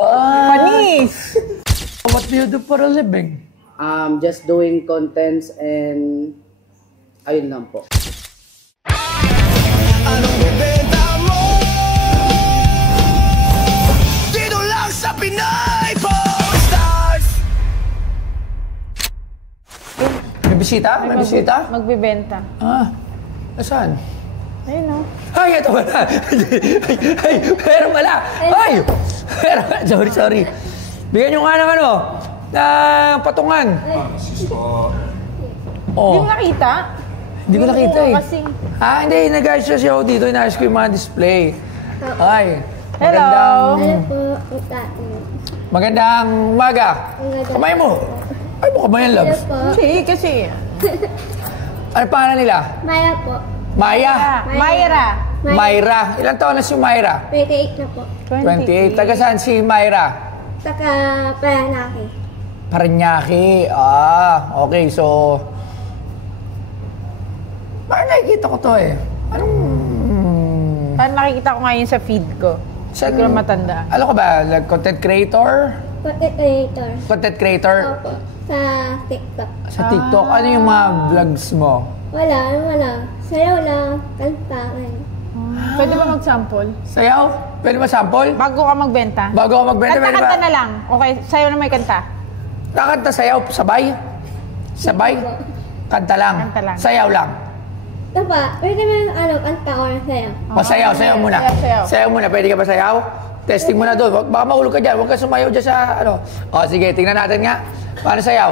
Panis! What do you do for a living? Just doing contents and ayun lang po. Anong ibenta mo? Dito lang sa Pinay Posters! May bisita? May bisita? Magbibenta. Saan? Ayun o. Ay, ito wala. Ay, meron pala. Ay! Meron. Sorry. Bigyan nyo nga ng ano, ng patungan. Hindi mo nakita? Hindi ko nakita eh. Kasing... Hindi. Nag-ayos siya ako dito. Inaayos ko yung mga display. Ay. Hello. Magandang umaga. Kamay mo. Ay mo kamayan, Labs. Hindi, kasi... Ano pangalan nila? Maya po. Maya. Myra. Ilang taon na si Myra? 28 na po. 28. Taga saan si Myra? Taka Paranaki. Paranaque. Okay. So, parang nakikita ko to eh. Anong... Parang nakikita ko ngayon sa feed ko. Hindi ko na matanda. Alam ko ba? Like, content creator? Content creator. Opo. Sa TikTok. Sa TikTok. Ano yung mga vlogs mo? Wala. Sayaw lang. Kanta. Pwede ba mag-sample? Sayaw? Pwede ba sample? Bago ka magbenta? Bago ako magbenta, pwede ba? Kanta na lang. Okay, sayo na may kanta. Kakanta, sayaw, sabay? Sabay? Kanta lang. Sayaw lang. Diba? Pwede mo kanta or sayaw? Sayaw muna. Sayaw muna. Pwede ka ba sayaw? Testing mo na doon. Baka mahulog ka dyan. Huwag ka sumayaw dyan sa ano. Sige, tingnan natin nga. Paano sayaw?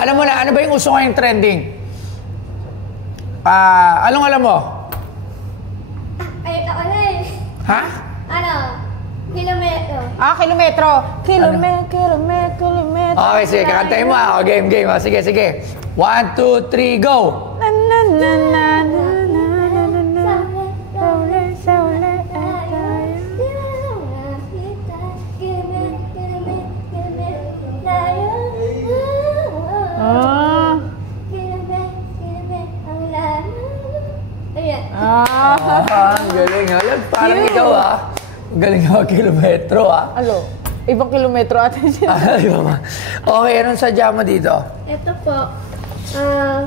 Alam mo na, ano ba yung uso ngayong trending? Anong alam mo? Ay, ito ulit. Ha? Kilometro. Kilometro. Okay, sige. Kakantayin mo. Game. Sige. 1, 2, 3, go! Ang galing ha. Parang ikaw Galing ha, kilometro ha. Alo, ibang kilometro ata siya. Okay, anong sadya mo dito? Ito po.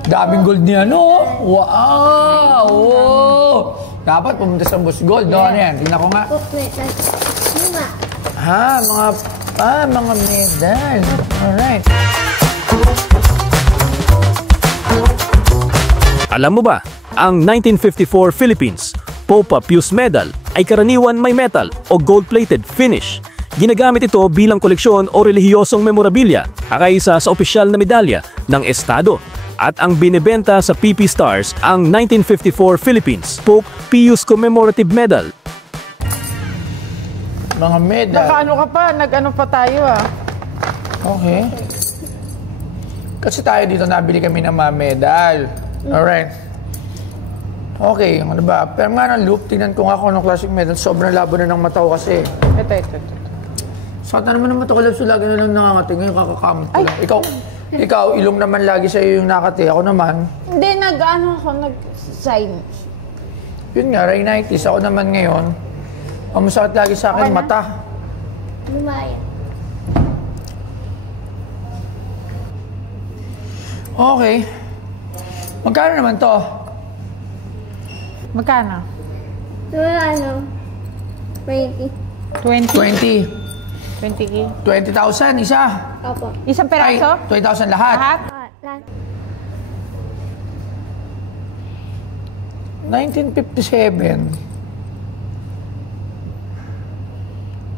Daming gold niya, no? Wow! Dapat pumunta sa Boss Gold, no? Ano yan? Tingnan ko nga. Mga medal. Alright. Alam mo ba, ang 1954 Philippines Popa Pius Medal ay karaniwan may metal o gold-plated finish. Ginagamit ito bilang koleksyon o relihiyosong memorabilia, kakaisa sa opisyal na medalya ng Estado. At ang binebenta sa PP Stars ang 1954 Philippines Pope Pius Commemorative Medal. Mga medal. Nakaano ka pa? Nag-ano pa tayo Okay. Kasi tayo dito nabili kami ng mga medal. Alright. Okay, ano ba? Pero nga ng loop, tingnan ko nga kung anong classic medal. Sobrang labo na ng mata ko kasi. Ito. Sa naman ng mata ko, Labs, lagi na lang nakangati. Ngayon kakakamot ko lang. Ikaw, ilong naman lagi sa'yo yung nakati. Ako naman. Hindi, nag-sign. Yun nga, rhinitis. Ako naman ngayon, ang masakit lagi sa akin, mata. Lumaya. Okay. Magkano naman to? Magkano? 20. 20K? 20,000 isa. Opo. Isang peraso? 20,000 lahat. Lahat? 1957.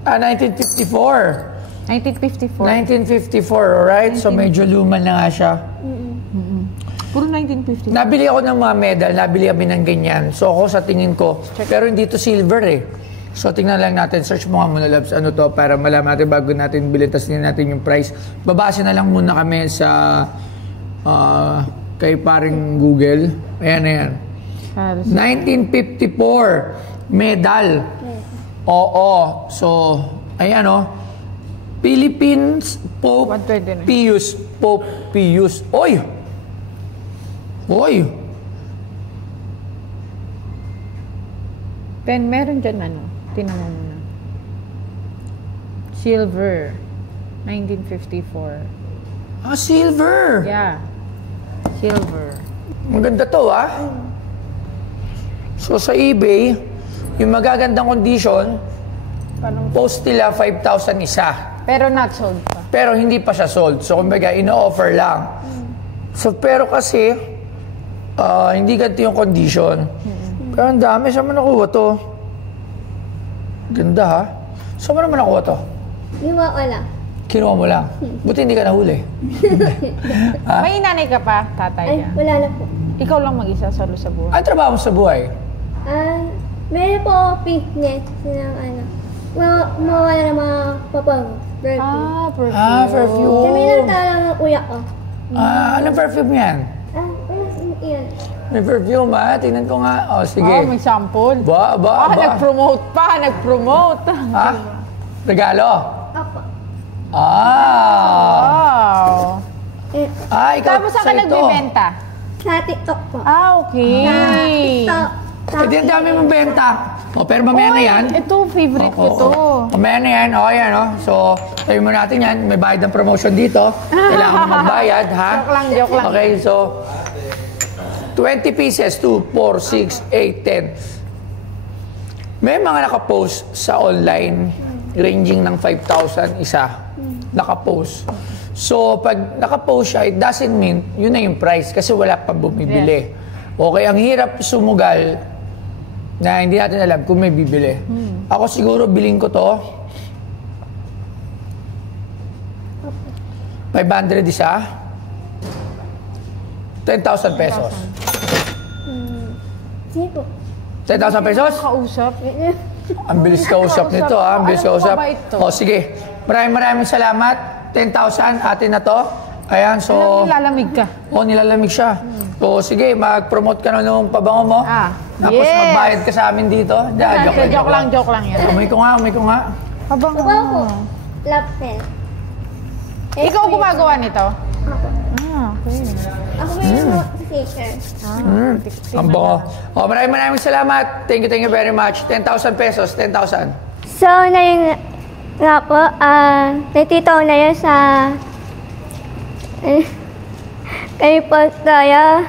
1954. 1954, alright? So medyo luma na nga siya. Puro 1950. Nabili ako ng mga medal, nabili kami ng ganyan. So ako sa tingin ko, pero hindi to silver eh. So tingnan lang natin, search mo nga muna, Labs, ano to, para malaman natin bago natin bilhin, tas tingnan natin yung price. Babase na lang muna kami sa kay paring Google. Ayan. 1954 medal. Oo. So, ayan Philippines Pope 129. Pius. Pope Pius. Oy! Oy! Pen, meron dyan ano. Tinan mo muna. Silver. 1954. Ah, silver! Yeah. Silver. Maganda to, ah. So, sa eBay, yung magagandang condition, Parang, post nila 5,000 isa. pero not sold pa. Pero hindi pa siya sold. So, kumbaga, ino-offer lang. So, pero kasi, hindi ganito yung condition. Pero ang dami. Saan mo nakuha to? Ganda, ha? Saan mo naman nakuha to? Iwa ko lang. Kinuha mo lang. Buti hindi ka nahuli. May nanay ka pa, tatay Ay, niya. wala na po. Ikaw lang mag-isa solo sa buhay. Ang trabaho mo sa buhay? Meron po fitness ng ano. Mawala ng mga papango. Perfume. Perfume. Ah, perfume. Kami lang talagang ang uyak ko. Anong perfume yan? Iyan. May perfume, ha? Tingnan ko nga. Oh, sige. May sample. Ba. Nag-promote pa. Nag-promote. Ha? Regalo? Ako. Wow. Ikaw. Tapos saan ka sa'yo to. nagbibenta? Sa TikTok po. Okay. TikTok. Hindi ang dami mong benta. Pero mamaya na yan. Ito, favorite ko to. Mamaya na yan. Yan, no? So, tayo mo natin yan. May bayad ng promotion dito. Kailangan mo magbayad, ha? Joke lang. Okay, so, 20 pieces, 2, 4, 6, 8, 10. May mga nakapost sa online, ranging ng 5,000 isa. Nakapost. So, pag nakapost siya, it doesn't mean yun na yung price kasi wala pa bumibili. Okay, ang hirap sumugal na hindi natin alam kung may bibili. Ako siguro biling ko to 500 isa, 10,000 pesos. Sige po. 10,000 pesos? Kausap. Ang bilis kausap nito, ha? Ang bilis kausap. mabait to. Sige. Maraming salamat. 10,000 atin na to. Ayan, so... Lalamig ka. Nilalamig siya. So, sige, mag-promote ka na nung pabango mo. Tapos magbayad ka sa amin dito. Joke lang yan. Umay ko nga. Habang Aba po. Love pen. Ikaw gumagawa nito? Okay. Ako may notification. Ang bango. Maraming salamat. Thank you very much. 10,000 pesos. 10,000. So, na yun nga po, natitaw na yun sa kay Postaya.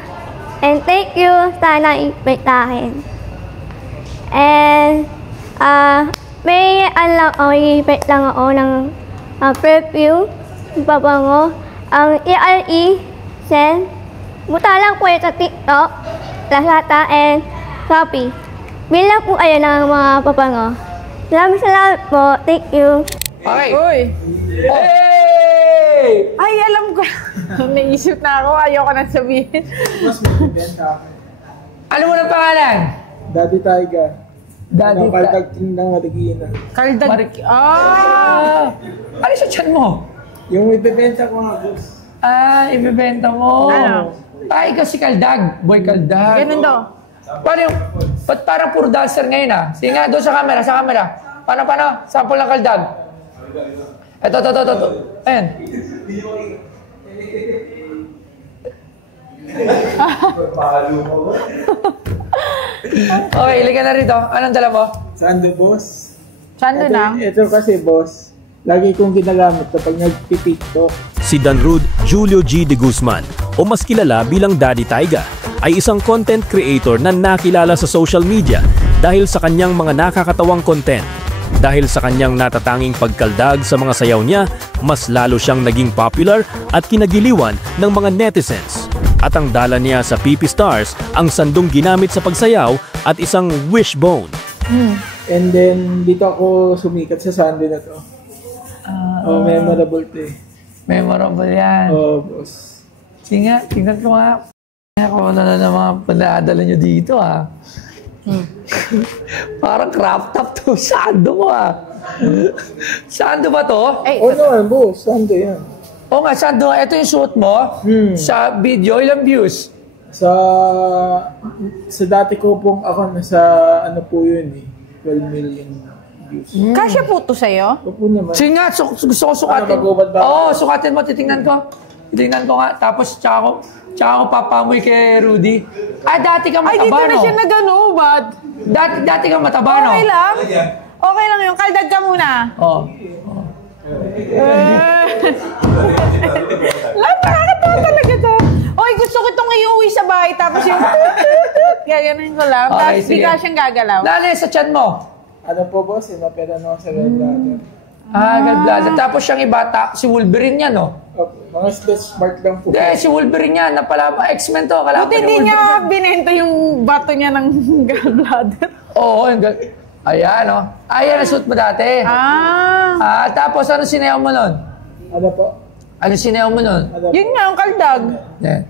And thank you, sana ipitahin. And, may i-ipit lang ako ng perfume, pabango. Ang ELE, send. Buta lang po sa TikTok, Lazada, and Shopee. Bilang po kayo ng mga pabango. Salamat po. Thank you. Okay. Uy. Hey! Ay, alam ko. Naisip na ako. Ayoko na sabihin. Ano mo ng pangalan? Daddy Tiger. Daddy Kaldag tindang Marikina. Kaldag. Ano sa chan mo? Yung ibebenta ko nga, boss. Ibebenta mo. Ano? Ikaw si Kaldag. Boy Kaldag. Ganun daw. Paano yung... Ba't parang puro dancer ngayon, ha? Sige nga, doon sa camera. Paano? Sample ng Kaldag. Ito. Ayan. Okay, ilagay na rito. Anong dala mo? Sando, boss? Saan doon na? Ito kasi, boss. Lagi kong ginagamit kapag nag-tiktok. Si Danrud Julio G. de Guzman o mas kilala bilang Daddy Taiga ay isang content creator na nakilala sa social media dahil sa kanyang mga nakakatawang content. Dahil sa kanyang natatanging pagkaldag sa mga sayaw niya, mas lalo siyang naging popular at kinagiliwan ng mga netizens. At ang dala niya sa PP Stars ang sandong ginamit sa pagsayaw at isang wishbone. And then, dito ako sumikat sa Sando na to. Memorable to eh. Memorable yan. Boss. Sige nga, tingnan ko nga. Kung ano na mga panadala nyo dito, ha. Parang crop top to. Sando mo, ha. Sando ba to? Naman, boss. Sando yan. Oo nga, Sando. Ito yung suot mo. Sa video, ilang views? Sa dati ko pong ako, nasa ano po yun eh. 12 million views. Kasya po to sa'yo? Opo naman. Sige nga, gusto ko sukatin. magubad ba? Oo, sukatin mo, titingnan ko. Titingnan ko nga, tapos tsaka ako papamoy kay Rudy. Dati kang Ay, mataba, dito na no? siya nagano, bad. Dati kang mataba, no? Okay lang. Okay lang yun. Kaldag ka muna. Oo. Nakakatawa talaga to. Oy, gusto ko itong iuwi sa bahay. Tapos yung gaganin ko lang. Okay, Tapos sige. bigla siyang gagalaw. Lali sa chan mo. Ano po boss, mapera na ako sa gallbladder. Gallbladder. Tapos siyang ibata, si Wolverine yan, no? Opo, mga stretch mark lang po. Hindi, si Wolverine yan. X-Men to. Kalaban Buti ni hindi Wolverine. niya binenta yung bato niya ng gallbladder. Oo, ayan, no? Ayan, na-shoot mo dati. Tapos, ano sinayaw mo nun? Ano po? Ano sinayaw mo nun? Yun nga, ang kaldag. Yeah.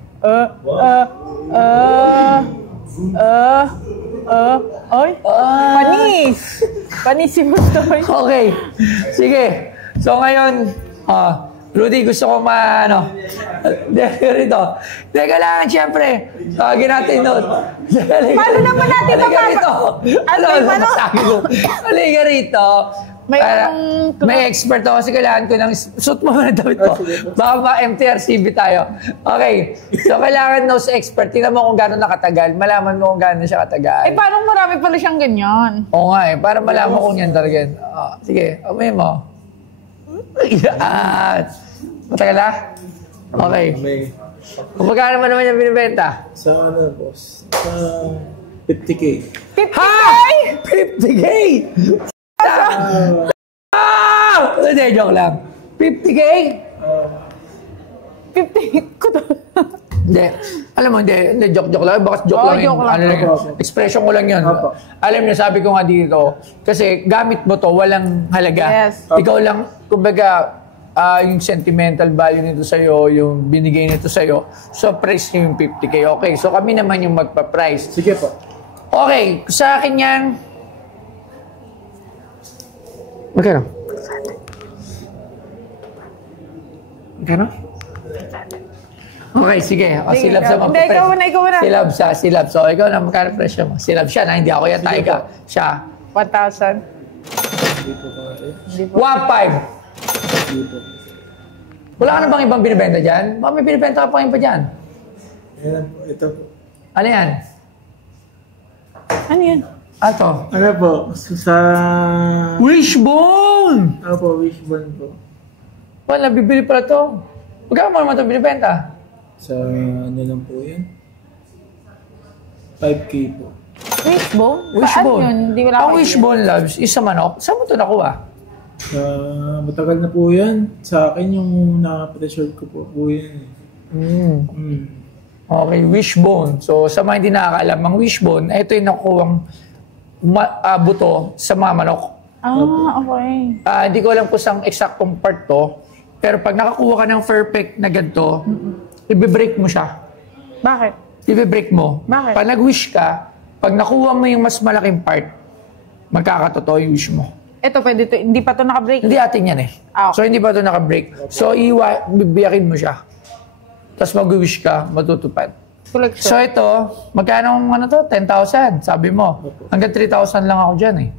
Oy, panis. Panis si Bustoy. Okay. Sige. So, ngayon, Rudy, gusto ko rito. Teka lang, siyempre. Tawagin natin doon. Paano naman natin Halika rito. paano? Halika rito. May expert ako kasi kailangan ko ng suit mo na damit mo. Baka ma-MTRCB tayo. Okay. So, kailangan sa expert. Tingnan mo kung gano'n nakatagal. Malaman mo kung gano'n siya katagal. Parang marami pala siyang ganyan. Oo nga para malaman mo kung yan talaga yan. Sige, amoy mo. Matagal na? Okay. Kung magkano naman yung binibenta? Sa ano boss? Sa 50K. 50K? 50K! Hindi, joke lang. 50K? 50 ko to. Hindi. Alam mo, hindi, joke lang. Baka joke lang yun. joke lang. Ano lang yun. Expression ko lang yun. Alam niyo, sabi ko nga dito, kasi gamit mo to, walang halaga. Yes. Ikaw lang, kumbaga, yung sentimental value nito sa'yo, yung binigay nito sa'yo, so price niyo yung 50K. Okay, so kami naman yung magpa-price. Sige po. Okay, sa akin yan. Magkano? Magkano? Okay, sige. Si Labs ang Hindi, ikaw muna. Si Labs. So, ikaw na magkano presyo mo? Si Labs siya na, hindi ako yan. Tayo ka. Siya. 1,000. 1,500. Wala ka na bang ibang binibenta dyan? Baka may binibenta ka pa iba dyan. Yan po, ito po. Ano yan? Ano yan? Ato? Ano po? Sa... Wishbone! Ano po, wishbone po. Wala, bibili pala to. Magkano mo naman ito binibenta? Sa ano lang po yan? 5K po. Wishbone? Wishbone. Saan yun? Hindi wala Ang wishbone, Labs, is sa manok. Saan mo ito nakuha? Matagal na po yan. Sa akin yung nakapreserve ko po yan. Okay, wishbone. So, sa mga hindi nakakaalam, ang wishbone, ito yung nakukuhang buto sa mga manok. Okay. Hindi ko alam kung saan eksaktong part to, pero pag nakakuha ka ng perfect na ganito, i-break mo siya. Bakit? I-break mo. Bakit? Pag nag-wish ka, pag nakuha mo yung mas malaking part, magkakatotoo yung wish mo. Ito, pwede to. Hindi pa to naka-break. Hindi atin yan eh. Okay. So, hindi pa ito naka-break. So, bibiyakin mo siya. Tapos mag-wish ka, matutupad. Collection. So, ito, magkano ano to? 10,000, sabi mo. Hanggang 3,000 lang ako dyan eh.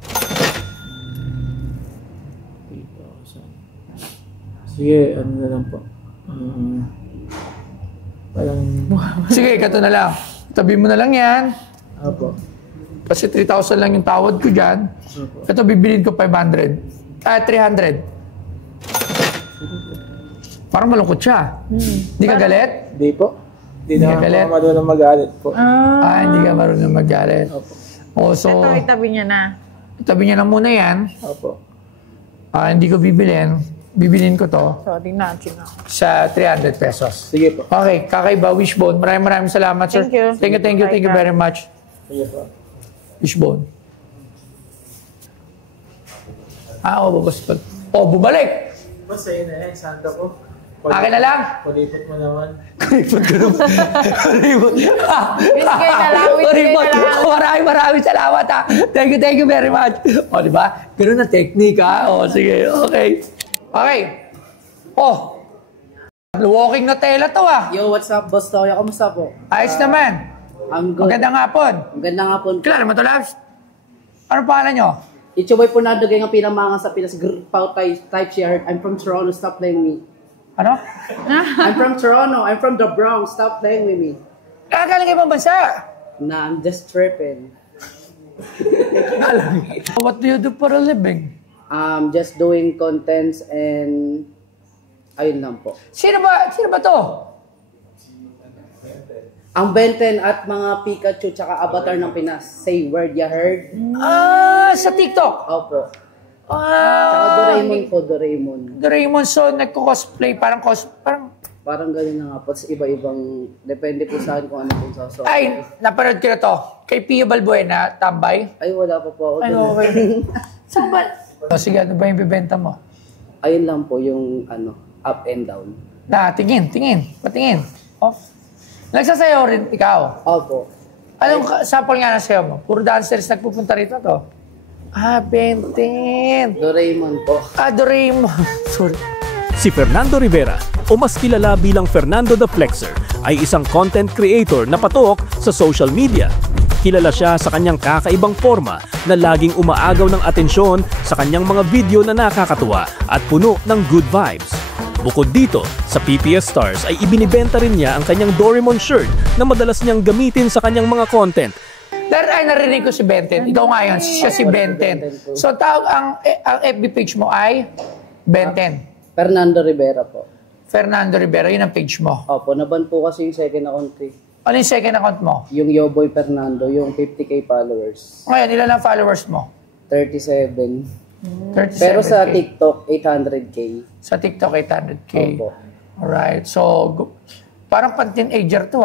Sige, ano na lang po. Parang... Sige, kato na lang. Tabi mo na lang yan. Apo. Kasi 3,000 lang yung tawad ko dyan. Ito, bibilin ko 500. 300. Parang malungkot siya. Hindi ka galit? Hindi po. Hindi na galit? ako marunong magalit po. Hindi ka marunong magalit. Opo. So, Ito, itabi niya na. itabi niya na muna yan. Opo. Hindi ko bibilin. Bibilin ko to So, tingnan natin na. sa 300 pesos. Sige po. Okay, kakaiba Wishbone. Maraming salamat, sir. Thank you. Thank you very much. Sige po. Wishbone. Babas pa. Bumalik! Boss, sa'yo na yan. Sando ko. Akin na lang. Palipot mo naman. Kuripot ko naman. Kuripot. Wiskay na lang, wiskay na lang. Maraming salamat ha. Thank you very much. O, di ba? Ganun na technique ha. O, sige. Okay. Okay. Walking na tela to ha. Yo, what's up, Boss Toyo? Kamusta po? Ayos naman. I'm good. Magandang hapon. Magandang hapon po. Kilala mo to, Labs? Ano pangalan nyo? Ichoboy Fernando kaya nga pinamanga sa Pinas. Pau type siya. I'm from Toronto, stop playing me. Ano? I'm from Toronto, I'm from the Bronx, stop playing with me. Galing ibang bansa. Nah, I'm just tripping. What do you do for a living? Just doing contents and ayun lang po. Sino ba to? Ang Benten at mga Pikachu tsaka Avatar ng Pinas. Say word, ya heard? Sa TikTok. Opo. Tsaka Doraemon po, Doraemon. Doraemon, so nagko-cosplay, parang Parang ganun na nga po. Iba-ibang, depende po sa akin kung ano po sasok. ay, napanood ko na to. Kay Pio Balbuena, tambay. Ay, wala pa po ako. Ay, dun. okay. Sige, ano ba yung bibenta mo? Ayun lang po yung up and down. Tingin. Patingin. Off. Nagsasayaw rin ikaw. Opo. Anong sample nga na sayaw mo? Puro dancers nagpupunta rito to. Benten. Doraemon po. Doraemon. Sorry. Si Fernando Rivera, o mas kilala bilang Fernando the Flexer, ay isang content creator na patok sa social media. Kilala siya sa kanyang kakaibang forma na laging umaagaw ng atensyon sa kanyang mga video na nakakatuwa at puno ng good vibes. Bukod dito, sa PPS Stars ay ibinibenta rin niya ang kanyang Doraemon shirt na madalas niyang gamitin sa kanyang mga content. Ay, narinig ko si Benten. Ikaw nga yun, siya si Benten. So, ang FB page mo ay Benten. Fernando Rivera po. Fernando Rivera, yun ang page mo. Opo, naban po kasi yung second account ko. Ano yung second account mo? Yung Yoboy Fernando, yung 50k followers. Ngayon, ilan ang followers mo? 37. 37K. Pero sa TikTok, 800k. Sa TikTok, 800K. Opo. Alright. So, parang pang-teenager to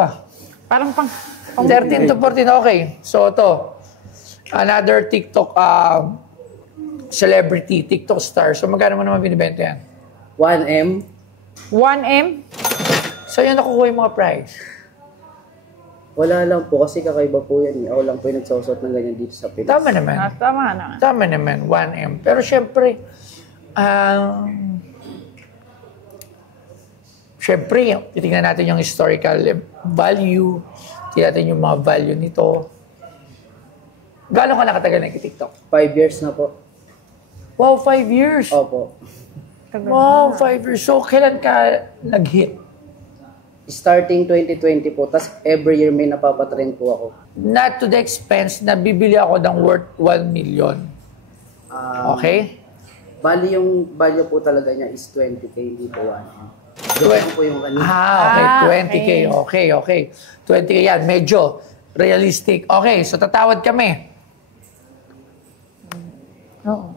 Parang pang 13 to 14, okay. So, to. Another TikTok celebrity, TikTok star. So, magkano mo naman binibenta yan? 1M. 1M? So, yun nakukuha yung mga price. Wala lang po kasi kakaiba po yan. Ako lang po yung nagsosot ng ganyan dito sa Pinas. Tama naman. Tama naman. Tama naman, 1M. Pero syempre, titignan natin yung historical value, titignan natin yung mga value nito. Gano'n ka nakatagal na TikTok? 5 years na po. Wow, 5 years! Opo. Wow, 5 years. So, kailan ka nag-hit? Starting 2020 po, tas every year may napapatrend po ako. Not to the expense na bibili ako ng worth 1 million. Okay? Bali yung value po talaga niya is 20k, hindi po 1M. Joke po yung kanina. Okay. 20K. Okay. 20K yan. Medyo realistic. Okay, so tatawad kami. Oo.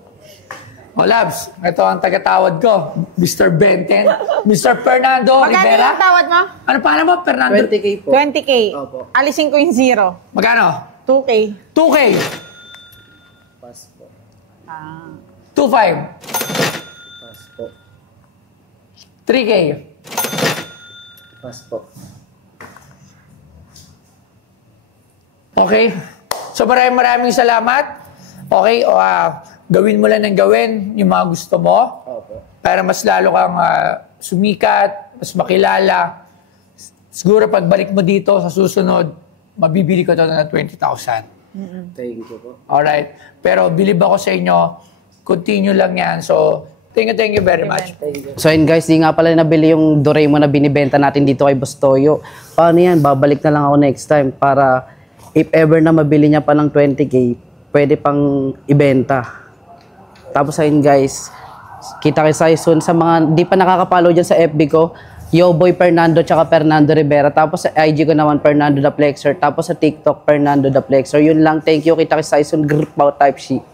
Labs, ito ang tagatawad ko. Mr. Benten. Mr. Fernando Magkano Rivera. yung tawad mo? Ano pangalan mo? Fernando? 20k po. 20K. Opo. Alisin ko yung zero. Magkano? 2K. 2K. Pass po. 2.5. Pass po. 3K. Pass po. Okay? So maraming salamat. Okay? Gawin mo lang ng gawin yung mga gusto mo Opo. para mas lalo kang sumikat, mas makilala. Siguro pagbalik mo dito sa susunod, mabibili ko ito ng 20,000. Thank you po. Alright? Pero believe ako sa inyo, continue lang yan. So, thank you very much. So yun guys, di nga pala nabili yung Doraemon na binibenta natin dito kay Boss Toyo. Paano yan? Babalik na lang ako next time para if ever na mabili niya pa ng 20k, pwede pang ibenta. Tapos ayun guys, kita kayo soon sa mga di pa nakaka-follow dyan sa FB ko, Yoboy Fernando tsaka Fernando Rivera. Tapos sa IG ko naman, Fernando the Flexer. Tapos sa TikTok, Fernando the Flexer. Yun lang, thank you. Kita kayo soon. Grrr, type shit.